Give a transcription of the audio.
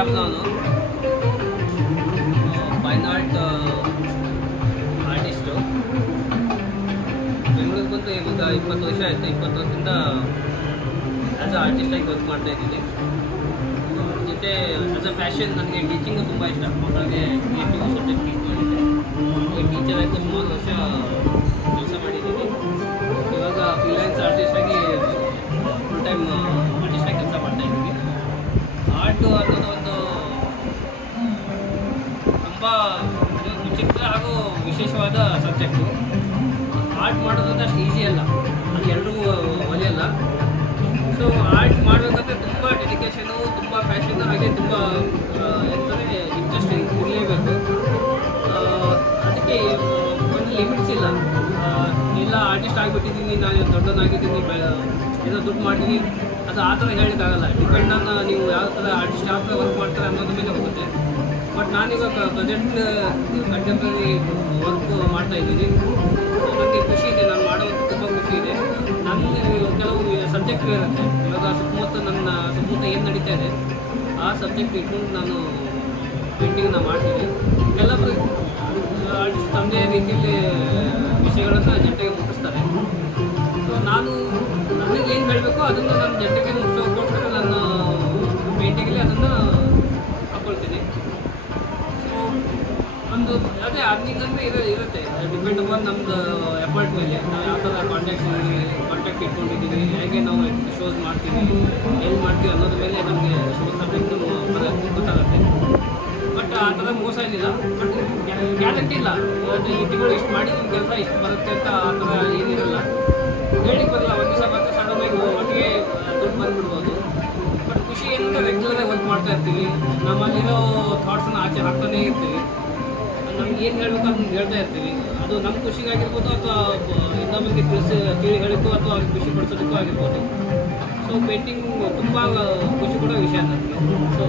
ಶ್ಯಾಮ್ ನಾನು fine art artist. ಬೆಂಗಳೂರಿಗೆ ಬಂದು ಇವಾಗ 20 ವರ್ಷ ಆಯಿತು. 20 ವರ್ಷದಿಂದ ಆ್ಯಸ್ ಅ ಆರ್ಟಿಸ್ಟಾಗಿ ವರ್ಕ್ ಮಾಡ್ತಾಯಿದ್ದೀನಿ. ಜೊತೆ ಆ್ಯಸ್ ಅ ಪ್ಯಾಷನ್ ನನಗೆ ಟೀಚಿಂಗು ತುಂಬ ಇಷ್ಟ. ಹಾಗಾಗಿ ಕ್ರಿಯೇಟಿವ್ ಸಬ್ಜೆಕ್ಟ್ ಟೀಚ್ ಮಾಡಿದ್ದೆ. ಟೀಚರಾಗಿ ಸುಮಾರು ವರ್ಷ ಕೆಲಸ ಮಾಡಿದ್ದೀನಿ. ಇವಾಗ ಫ್ರೀಲ್ಯಾನ್ಸ್ ಆರ್ಟಿಸ್ಟಾಗಿ ಫುಲ್ ಟೈಮ್ ಆರ್ಟಿಸ್ಟಾಗಿ ಕೆಲಸ ಮಾಡ್ತಾಯಿದ್ದೀನಿ. ಆರ್ಟು ಅನ್ನೋದು ಒಂದು ತುಂಬ ವಿಚಿತ್ರ ಹಾಗೂ ವಿಶೇಷವಾದ ಸಬ್ಜೆಕ್ಟು. ಆರ್ಟ್ ಮಾಡೋದಂದ್ರೆ ಅಷ್ಟು ಈಸಿ ಅಲ್ಲ, ಅದು ಎಲ್ರಿಗೂ ಒಲಿಯಲ್ಲ. ಸೊ ಆರ್ಟ್ ಮಾಡಬೇಕಂದ್ರೆ ತುಂಬ ಡೆಡಿಕೇಶನು, ತುಂಬ ಪ್ಯಾಷನ್, ಹಾಗೆ ತುಂಬ ಎಂದರೆ ಇಂಟ್ರೆಸ್ಟ್ ಇರಲೇಬೇಕು. ಅದಕ್ಕೆ ಒಂದು ಲಿಮಿಟ್ಸ್ ಇಲ್ಲ. ಎಲ್ಲ ಆರ್ಟಿಸ್ಟ್ ಆಗಿಬಿಟ್ಟಿದ್ದೀನಿ, ನಾನು ದೊಡ್ಡದಾಗಿದ್ದೀನಿ, ಏನೋ ದುಡ್ಡು ಮಾಡ್ತೀನಿ, ಅದು ಆ ಥರ ಹೇಳೋಕ್ಕಾಗಲ್ಲ. ಡಿಪೆಂಡ್ ಆನ್ ನೀವು ಯಾವ ಥರ ಆರ್ಟಿಸ್ಟ್ ಯಾವ ಥರ ವರ್ಕ್ ಮಾಡ್ತಾರೆ ಅನ್ನೋದ್ರ ಮೇಲೆ ಹೋಗುತ್ತೆ. ಬಟ್ ನಾನಿವಾಗ ಪ್ರೆಸೆಂಟ್ ಕಂಟೆಂಪ್ರರಿ ವರ್ಕ್ ಮಾಡ್ತಾಯಿದ್ದೀನಿ. ನನಗೆ ಖುಷಿ ಇದೆ, ನಾನು ಮಾಡೋದು ತುಂಬ ಖುಷಿ ಇದೆ. ನನಗೆ ಕೆಲವು ಸಬ್ಜೆಕ್ಟ್ ಇರುತ್ತೆ. ಇವಾಗ ನನ್ನ ಸುತ್ತಮುತ್ತ ಏನು ನಡೀತಾ ಇದೆ ಆ ಸಬ್ಜೆಕ್ಟ್ ಇಟ್ಕೊಂಡು ನಾನು ಪೇಂಟಿಂಗ್ನ ಮಾಡ್ತೀನಿ. ಕೆಲವರು ಆರ್ಟಿಸ್ಟ್ ತಮ್ಮದೇ ರೀತಿಯಲ್ಲಿ ವಿಷಯಗಳನ್ನು ಜನತೆಗೆ ಮುಟ್ಟಿಸ್ತಾರೆ. ಸೊ ನಾನು ನನಗೆ ಏನು ಹೇಳಬೇಕು ಅದನ್ನು ನಾನು ಜನತೆಗೆ ಮುಟ್ಟಿಸೋಕ್ಕೋಸ್ಕರ ನನ್ನ ಪೇಂಟಿಂಗಲ್ಲಿ ಅದನ್ನು ಹಾಕ್ಕೊಳ್ತೀನಿ. ಸೊ ಒಂದು ಅದೇ ಅರ್ನಿಂಗ್ ಅಂದರೆ ಇರುತ್ತೆ. ಡಿಪೆಂಡ್ ಅಪಾನ್ ನಮ್ಮದು ಎಫರ್ಟ್ ಮೇಲೆ ನಾವು ಯಾವ ಥರ ಕಾಂಟ್ಯಾಕ್ಟ್ ಇಟ್ಕೊಂಡಿದ್ದೀವಿ, ಹೇಗೆ ನಾವು ಶೋಸ್ ಮಾಡ್ತೀವಿ, ಎಲ್ಲಿ ಮಾಡ್ತೀವಿ ಅನ್ನೋದ್ರ ಮೇಲೆ ನಮಗೆ ಸಬ್ಜೆಕ್ಟು ಗೊತ್ತಾಗುತ್ತೆ. ಬಟ್ ಆ ಥರ ಮೋಸ ಏನಿಲ್ಲ. ಬಟ್ ಗ್ಯಾರಂಟಿ ಇಲ್ಲ ಈ ತಿಂಗಳು ಇಷ್ಟು ಮಾಡಿ ನಿಮ್ಮ ಕೆಲಸ ಇಷ್ಟು ಬರುತ್ತೆ ಅಂತ ಆ ಥರ ಏನಿರಲ್ಲ. ಹೇಳಿಕ್ಕೆ ಬರಲ್ಲ. ಒಂದು ದಿವಸ ಬಂದು ಸಡನ್ನಾಗಿ ಒಟ್ಟಿಗೆ ದುಡ್ಡು ಬಂದುಬಿಡ್ಬೋದು. ಬಟ್ ಖುಷಿ ಏನಂದರೆ ರೆಗ್ಯುಲರಾಗಿ ವರ್ಕ್ ಮಾಡ್ತಾ ಇರ್ತೀವಿ. ನಮ್ಮಲ್ಲಿರೋ ಥಾಟ್ಸನ್ನು ಆಚೆ ಹಾಕ್ತಾನೇ ಇರ್ತೀವಿ. ನಮ್ಗೆ ಏನು ಹೇಳಬೇಕು ಅದನ್ನು ಹೇಳ್ತಾ ಇರ್ತೀವಿ. ಅದು ನಮ್ಮ ಖುಷಿಗಾಗಿರ್ಬೋದು ಅಥವಾ ಇನ್ನೊಬ್ಬರಿಗೆ ತಿಳಿ ಹೇಳೋಕ್ಕೂ ಅಥವಾ ಅವ್ರಿಗೆ ಖುಷಿ ಪಡಿಸೋದಕ್ಕೂ ಆಗಿರ್ಬೋದು. ಸೊ ಪೇಂಟಿಂಗ್ ತುಂಬ ಖುಷಿ ಕೊಡೋ ವಿಷಯ ನನಗೆ. ಸೊ